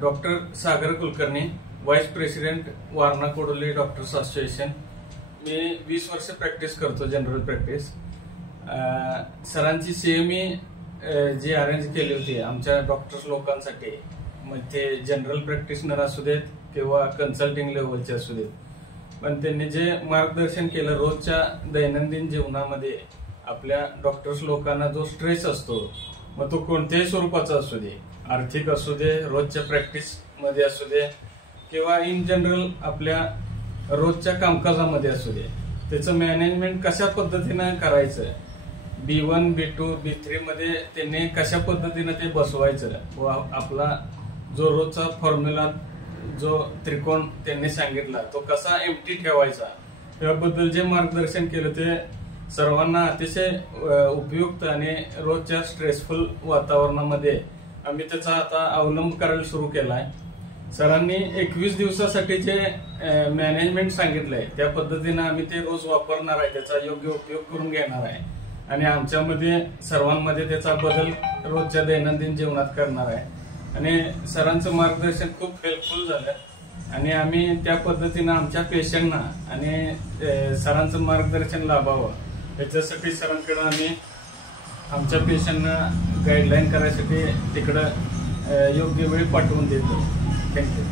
Doctor Sagar Kulkarni, vice president Warana Kodoli doctors association. मी 20 वर्ष practice करतो, जनरल प्रॅक्टिस। सरांची CME जी अरेंज केली होती आमच्या डॉक्टर्स लोकांसाठी, मग ते जनरल प्रॅक्टिशनर असू देत किंवा कन्सल्टिंग लेवलचे असू देत, पण त्यांनी जे मार्गदर्शन केलं रोजच्या दैनंदिन जीवनामध्ये आपल्या डॉक्टर्स लोकांना जो स्ट्रेस असतो, मग तो कोणत्याही स्वरूपाचा असू दे, आर्थिक असू दे, रोजच्या प्रॅक्टिस मध्ये असू दे किंवा इन जनरल आपल्या रोजच्या कामकाजामध्ये असू दे, त्याचं मॅनेजमेंट कशा पद्धतीनं करायचं, B1, B2, B3 मध्ये त्यांनी कशा पद्धतीनं ते बसवायचं व आपला जो रोजचा फॉर्म्युला जो त्रिकोण त्यांनी सांगितला तो कसा एम्प्टी ठेवायचा, त्याबद्दल जे मार्गदर्शन केलं ते सर्वांना अतिशय उपयुक्त आणि रोजच्या स्ट्रेसफुल वातावरणामध्ये आम्ही त्याचा आता अवलंब करायला सुरू केलाय। सरांनी 21 दिवसासाठी जे मॅनेजमेंट सांगितलंय त्या पद्धतीनं आम्ही ते रोज वापरणार आहे, त्याचा योग्य उपयोग करून घेणार आहे आणि आमच्यामध्ये सर्वांमध्ये त्याचा बदल रोजच्या दैनंदिन जीवनात करणार आहे। आणि सरांचं मार्गदर्शन खूप हेल्पफुल झालं आणि आम्ही त्या पद्धतीनं आमच्या पेशंटना आणि सरांचं मार्गदर्शन लाभावं याच्यासाठी सरांकडे आम्ही आमच्या पेशंटना गाईडलाईन करायसाठी तिकडं योग्य वेळी पाठवून देतो। थँक्यू।